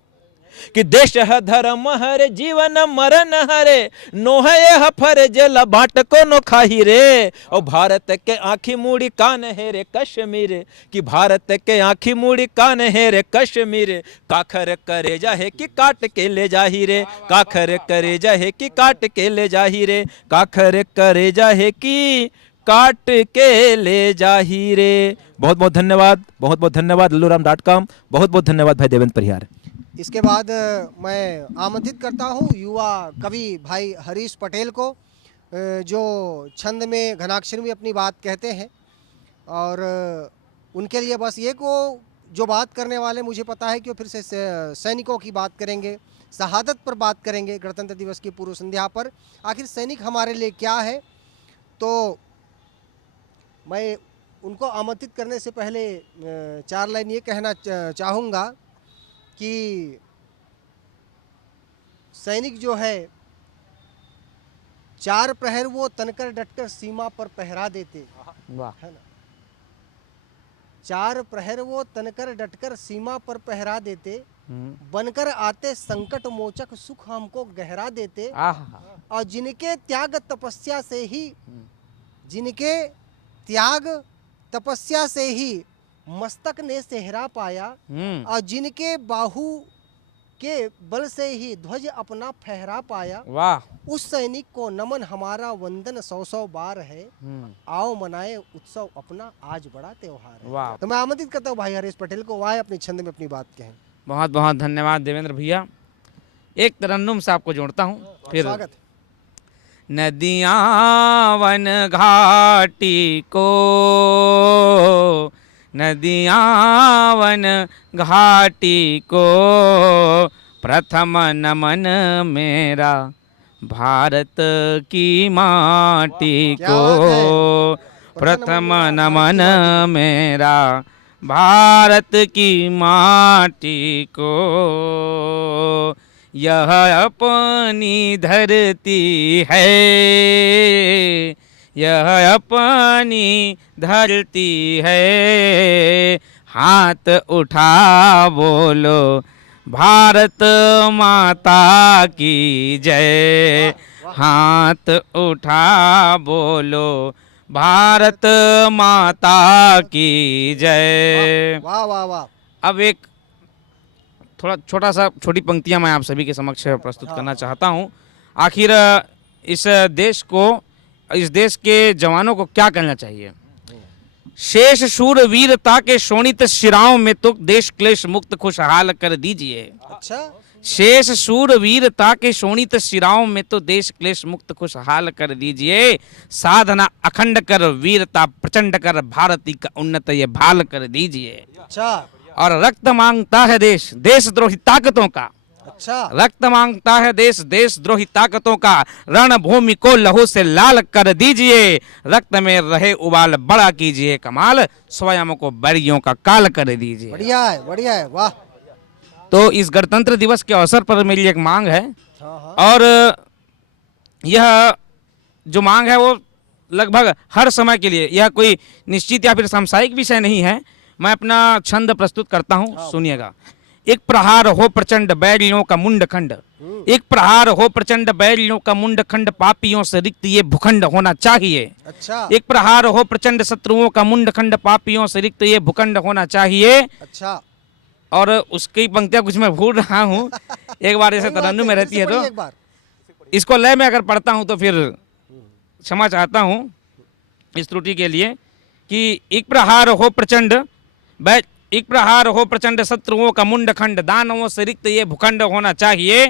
कि देश है धर्म हरे जीवन मरण हरे, नोह यह फर्ज ल बाट कोनो खाही रे। और भारत के आँखी मूड़ी कान है रे कश्मीर, कि भारत के आँखी मूड़ी कान है रे कश्मीर, काखर करे जाहे कि काट के ले जाही रे, काखर करे जाहे कि काट के ले जाही रे, काखर करे जाहे कि काट के ले जाही रे। बहुत बहुत धन्यवाद, बहुत बहुत धन्यवाद लल्लूराम.com, बहुत बहुत धन्यवाद भाई देवेंद्र परिहार। इसके बाद मैं आमंत्रित करता हूँ युवा कवि भाई हरीश पटेल को, जो छंद में घनाक्षर में अपनी बात कहते हैं। और उनके लिए बस ये को जो बात करने वाले, मुझे पता है कि वो फिर से सैनिकों की बात करेंगे, शहादत पर बात करेंगे गणतंत्र दिवस की पूर्व संध्या पर। आखिर सैनिक हमारे लिए क्या है, तो मैं उनको आमंत्रित करने से पहले 4 लाइन ये कहना चाहूँगा कि सैनिक जो है 4 प्रहर वो तनकर डटकर सीमा पर पहरा देते, वाह, है ना। 4 प्रहर वो तनकर डटकर सीमा पर पहरा देते, बनकर आते संकट मोचक सुख हमको गहरा देते। और जिनके त्याग तपस्या से ही मस्तक ने सेहरा पाया, और जिनके बाहु के बल से ही ध्वज अपना फहरा पाया, वाह, उस सैनिक को नमन हमारा वंदन 100 बार है, आओ मनाए उत्सव अपना आज बड़ा त्योहार है। वाह। तो मैं आमंत्रित करता हूँ भाई हरीश पटेल को, वाह अपने छंद में अपनी बात कहें। बहुत बहुत धन्यवाद देवेंद्र भैया। एक तरन्नुम से आपको जोड़ता हूँ फिर। स्वागत। नदियाँ वन घाटी को, नदियाँ वन घाटी को, प्रथम नमन मेरा भारत की माटी को, प्रथम नमन मेरा भारत की माटी को। यह अपनी धरती है, यह अपनी धरती है, हाथ उठा बोलो भारत माता की जय, हाथ उठा बोलो भारत माता की जय। वाह वाह वाह। अब एक छोटी पंक्तियां मैं आप सभी के समक्ष प्रस्तुत करना चाहता हूं। आखिर इस देश के जवानों को क्या कहना चाहिए। शेष शूर वीरता के शोणित शिराओं में तो देश क्लेश मुक्त खुशहाल कर दीजिए। अच्छा। शेष शूर वीरता के शोणित शिराओं में तो देश क्लेश मुक्त खुशहाल कर दीजिए। साधना अखंड कर वीरता प्रचंड कर भारती का उन्नत ये भाल कर दीजिए। अच्छा। और रक्त मांगता है देश देशद्रोही ताकतों का। अच्छा। रक्त मांगता है देश देशद्रोही ताकतों का, रणभूमि को लहू से लाल कर दीजिए। रक्त में रहे उबाल बड़ा कीजिए कमाल, स्वयं को बैरियों का काल कर दीजिए। बढ़िया है, बढ़िया है, वाह। तो इस गणतंत्र दिवस के अवसर पर मेरी एक मांग है, और यह जो मांग है वो लगभग हर समय के लिए, यह कोई निश्चित या फिर सांसारिक विषय नहीं है। मैं अपना छंद प्रस्तुत करता हूँ, सुनिएगा। एक प्रहार हो प्रचंड बैरियों का मुंडखंड, एक प्रहार हो प्रचंड बैरियों का मुंडखंड, पापियों से रिक्त ये भूखंड होना चाहिए। अच्छा। एक प्रहार हो प्रचंड शत्रुओं का मुंडखंड, पापियों से रिक्त ये भूखंड होना चाहिए। अच्छा। और उसकी पंक्तियां कुछ मैं भूल रहा हूँ, एक बार ऐसे तरन्नुम में रहती है, तो इसको लय में अगर पढ़ता हूँ तो फिर क्षमा चाहता हूँ इस त्रुटि के लिए। कि एक प्रहार हो प्रचंड एक प्रहार हो प्रचंड शत्रुओं का मुंडखंड, दानवों से रिक्त ये भूखंड होना चाहिए।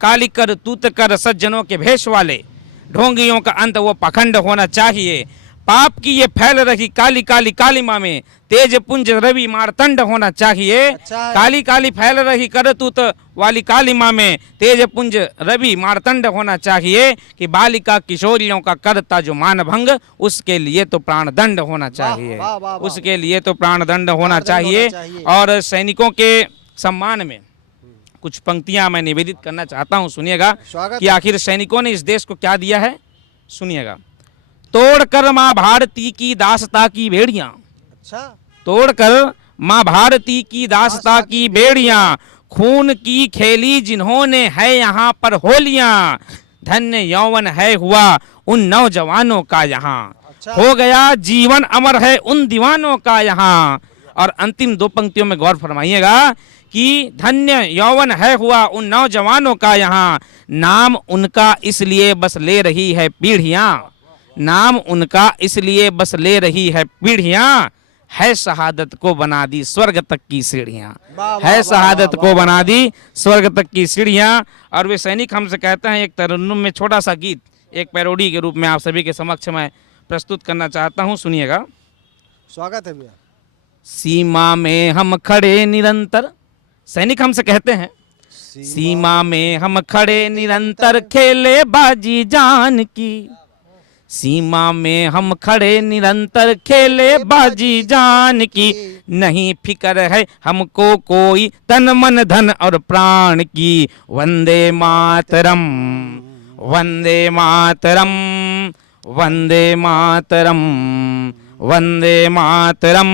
काली कर तूत कर सज्जनों के भेष वाले, ढोंगियों का अंत वो पाखंड होना चाहिए। पाप की ये फैल रही काली काली कालिमा में, तेज पुंज रवि मारतंड होना चाहिए। अच्छा। काली काली फैल रही करतूत वाली कालिमा में, तेज पुंज रवि मारतंड होना चाहिए। कि बालिका किशोरियों का करता जो मानभंग, उसके लिए तो प्राणदंड होना चाहिए, वाह, वाह, वाह। उसके लिए तो प्राणदंड होना चाहिए। चाहिए। और सैनिकों के सम्मान में कुछ पंक्तियां मैं निवेदित करना चाहता हूं, सुनिएगा। स्वागत कि आखिर सैनिकों ने इस देश को क्या दिया है, सुनिएगा। तोड़कर माँ भारती की दासता की बेड़ियां, अच्छा। तोड़कर माँ भारती की दासता की बेड़ियां, खून की खेली जिन्होंने है यहाँ पर होलियां। धन्य यौवन है हुआ उन नौजवानों का यहाँ, अच्छा। हो गया जीवन अमर है उन दीवानों का यहाँ। और अंतिम दो पंक्तियों में गौर फरमाइएगा कि धन्य यौवन है हुआ उन नौजवानों का यहाँ, नाम उनका इसलिए बस ले रही है पीढ़ियां, नाम उनका इसलिए बस ले रही है पीढ़ियां। है शहादत को बना दी स्वर्ग तक की सीढ़ियां, है शहादत को बना दी स्वर्ग तक की सीढ़ियां। और वे सैनिक हमसे कहते हैं, एक तरन्नुम में छोटा सा गीत एक पैरोडी के रूप में आप सभी के समक्ष मैं प्रस्तुत करना चाहता हूं, सुनिएगा। स्वागत है भैया। सीमा में हम खड़े निरंतर, सैनिक हमसे कहते हैं, सीमा में हम खड़े निरंतर खेले बाजी जान की, सीमा में हम खड़े निरंतर खेले बाजी जान की। नहीं फिक्र है हमको कोई तन मन धन और प्राण की। वंदे मातरम, वंदे मातरम, वंदे मातरम, वंदे मातरम।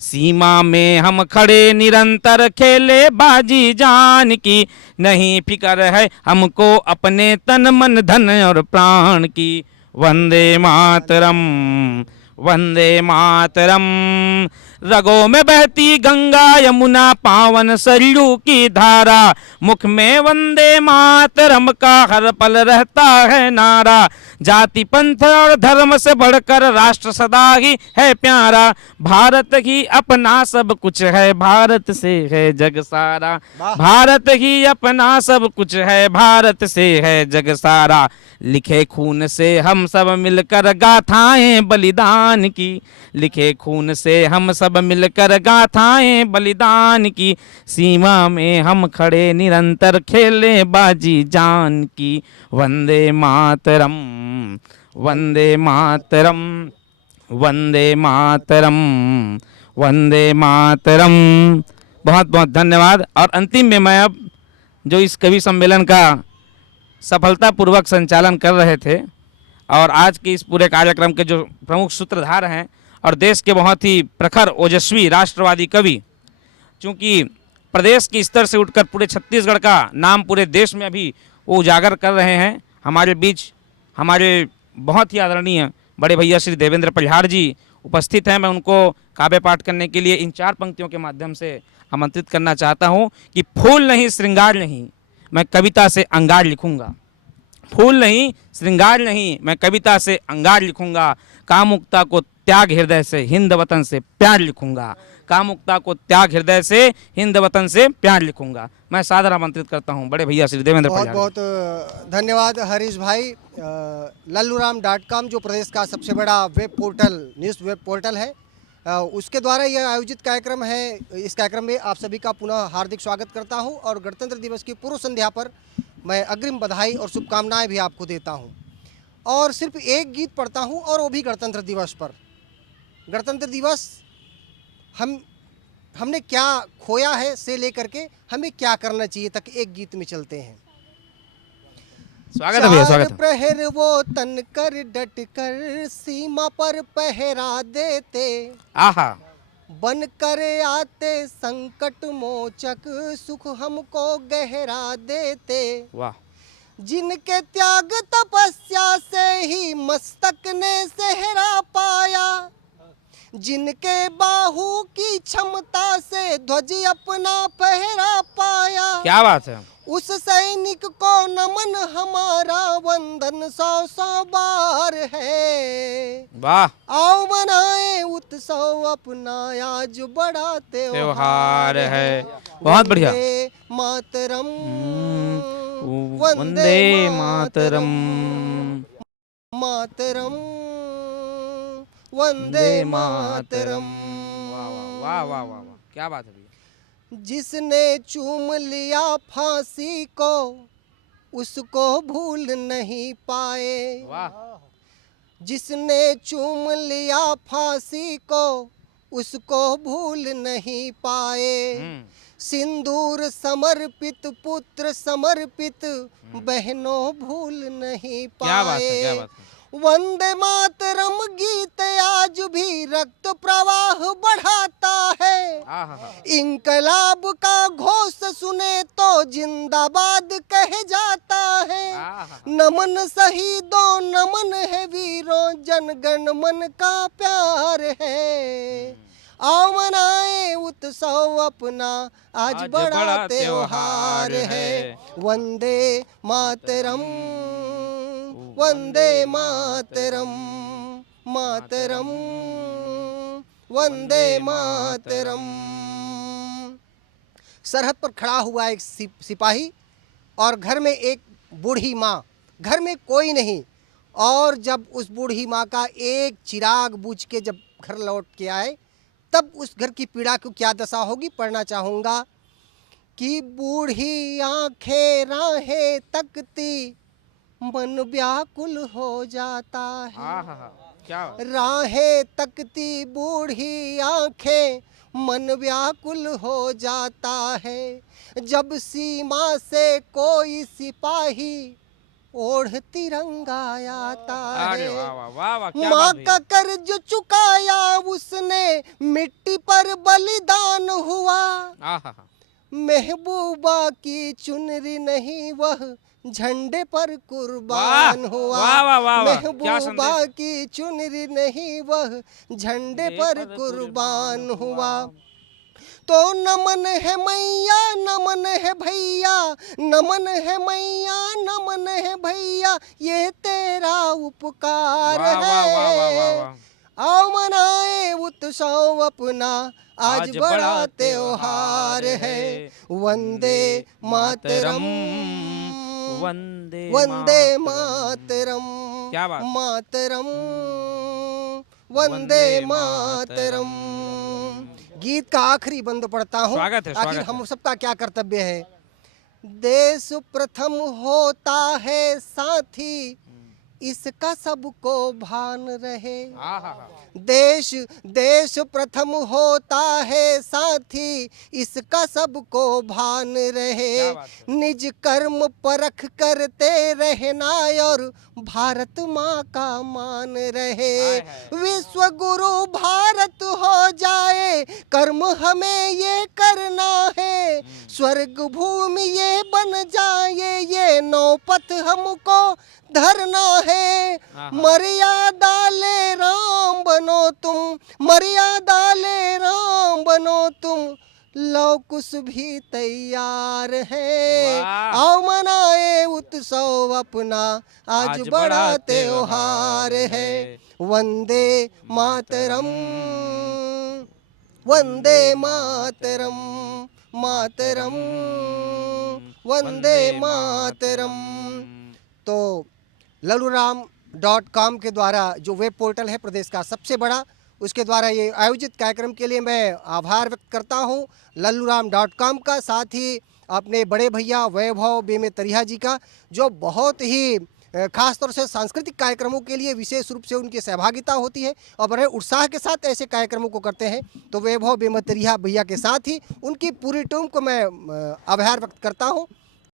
सीमा में हम खड़े निरंतर खेले बाजी जान की। नहीं फिक्र है हमको अपने तन मन धन और प्राण की। वंदे मातरम, वंदे मातरम। रगों में बहती गंगा यमुना पावन सरयू की धारा, मुख में वंदे मातरम का हर पल रहता है नारा। जाति पंथ और धर्म से बढ़कर राष्ट्र सदा ही है प्यारा। भारत ही अपना सब कुछ है, भारत से है जग सारा। भारत ही अपना सब कुछ है, भारत से है जग सारा। लिखे खून से हम सब मिलकर गाथाएं बलिदान की, लिखे खून से हम सब मिलकर गाथाएं बलिदान की। सीमा में हम खड़े निरंतर खेले बाजी जान की। वंदे मातरम, वंदे मातरम, वंदे मातरम, वंदे मातरम। बहुत बहुत धन्यवाद। और अंतिम में मैं अब जो इस कवि सम्मेलन का सफलतापूर्वक संचालन कर रहे थे और आज के इस पूरे कार्यक्रम के जो प्रमुख सूत्रधार हैं और देश के बहुत ही प्रखर ओजस्वी राष्ट्रवादी कवि, चूँकि प्रदेश के स्तर से उठकर पूरे छत्तीसगढ़ का नाम पूरे देश में अभी वो उजागर कर रहे हैं, हमारे बीच हमारे बहुत ही आदरणीय बड़े भैया श्री देवेंद्र पलिहार जी उपस्थित हैं। मैं उनको काव्य पाठ करने के लिए इन 4 पंक्तियों के माध्यम से आमंत्रित करना चाहता हूँ कि फूल नहीं श्रृंगार नहीं मैं कविता से अंगार लिखूंगा, फूल नहीं श्रृंगार नहीं मैं कविता से अंगार लिखूंगा। कामुकता को त्याग हृदय से हिंद वतन से प्यार लिखूंगा, कामुकता को त्याग हृदय से हिंद वतन से प्यार लिखूंगा। मैं सादर आमंत्रित करता हूं बड़े भैया श्री देवेंद्र बहुत पलिहार। बहुत धन्यवाद हरीश भाई। लल्लूराम.com जो प्रदेश का सबसे बड़ा web portal, news web portal है, उसके द्वारा यह आयोजित कार्यक्रम है। इस कार्यक्रम में आप सभी का पुनः हार्दिक स्वागत करता हूं और गणतंत्र दिवस की पूर्व संध्या पर मैं अग्रिम बधाई और शुभकामनाएं भी आपको देता हूं। और सिर्फ एक गीत पढ़ता हूं और वो भी गणतंत्र दिवस पर। गणतंत्र दिवस हम हमने क्या खोया है से लेकर के हमें क्या करना चाहिए तक एक गीत में चलते हैं। स्वागत है भैया, स्वागत चार है। प्रहर वो तन कर डट कर सीमा पर पहरा देते, आहा, बन कर आते संकट मोचक सुख हमको गहरा देते। वाह, जिनके त्याग तपस्या से ही मस्तक ने सहरा पाया, जिनके बाहु की क्षमता से ध्वज अपना फहरा पाया, क्या बात है। उस सैनिक को नमन हमारा वंदन 100 बार है। वाह, आओ मनाए उत्सव अपना आज बड़ा त्योहार है। बहुत बढ़िया। वंदे मातरम, वंदे मातरम, मातरम, वंदे मातरम। वाह वाह वाह वाह वाह, क्या बात है भैया। जिसने चूम लिया फांसी को उसको भूल नहीं पाए, वाह, जिसने चूम लिया फांसी को उसको भूल नहीं पाए। सिंदूर समर्पित पुत्र समर्पित बहनों भूल नहीं क्या बात है, क्या पाए। बात है। वंदे मातरम गीत आज भी रक्त प्रवाह बढ़ाता है। आहा, इंकलाब का घोष सुने तो जिंदाबाद कह जाता है। आहा, नमन शहीदों नमन है वीरों, जनगण मन का प्यार है। आओ मनाए उत्सव अपना आज बड़ा त्योहार है। वंदे मातरम, वंदे मातरम, मातरम, वंदे मातरम। सरहद पर खड़ा हुआ एक सिपाही और घर में एक बूढ़ी माँ, घर में कोई नहीं, और जब उस बूढ़ी माँ का एक चिराग बुझ के जब घर लौट के आए तब उस घर की पीड़ा को क्या दशा होगी पढ़ना चाहूँगा कि बूढ़ी आंखें राहें तकती मन व्याकुल हो जाता है। आहा, क्या बात। राहें तकती बूढ़ी आंखें मन व्याकुल हो जाता है। जब सीमा से कोई सिपाही ओढ़ तिरंगा आता अरे है। वाह वाह वाह वाह, क्या माँ बात का भैया। कर्ज चुकाया उसने, मिट्टी पर बलिदान हुआ। आहा, महबूबा की चुनरी नहीं वह झंडे पर वाह कुर्बान हुआ। वाह वाह वाह वाह, क्या महबूबा संदेश। की चुनरी नहीं वह झंडे पर कुर्बान हुआ। तो नमन है मैया नमन है भैया, नमन है मैया नमन है भैया, ये तेरा उपकार वाह वाह वाह वाह वाह है। वाह। आओ मनाए उत्सव अपना आज आज बड़ा बड़ा त्योहार है। है। वंदे मातरम, वंदे वंदे मातरम, क्या बात। मातरम, वंदे मातरम। गीत का आखिरी बंद पढ़ता हूँ। स्वागत है, आखिर स्वागत हम है। सबका क्या कर्तव्य है। देश प्रथम होता है साथी, इसका सबको भान रहे। आहा, देश देश प्रथम होता है साथी, इसका सबको भान रहे। क्या बात है। निज कर्म परख करते रहना और भारत माँ का मान रहे। हाय हाय। विश्व गुरु भारत हो जाए, कर्म हमें ये करना है। स्वर्ग भूमि ये बन जाए, ये नौपथ हमको धरना है। आहा। मर्यादा ले राम बनो तुम, मर्यादा ले राम बनो तुम, लव कुश भी तैयार है। वाह। आओ मनाए उत्सव अपना आज आज बड़ा बड़ा त्योहार त्योहार है। है। वंदे मातरम, वंदे मातरम, मातरम, वंदे मातरम। तो लल्लूराम.com के द्वारा जो वेब पोर्टल है प्रदेश का सबसे बड़ा, उसके द्वारा ये आयोजित कार्यक्रम के लिए मैं आभार व्यक्त करता हूँ लल्लूराम.com का, साथ ही अपने बड़े भैया वैभव बेमेतरिया जी का, जो बहुत ही खास तौर से सांस्कृतिक कार्यक्रमों के लिए विशेष रूप से उनकी सहभागिता होती है और बड़े उत्साह के साथ ऐसे कार्यक्रमों को करते हैं। तो वैभव बेमतरिया भैया के साथ ही उनकी पूरी टीम को मैं आभार व्यक्त करता हूँ।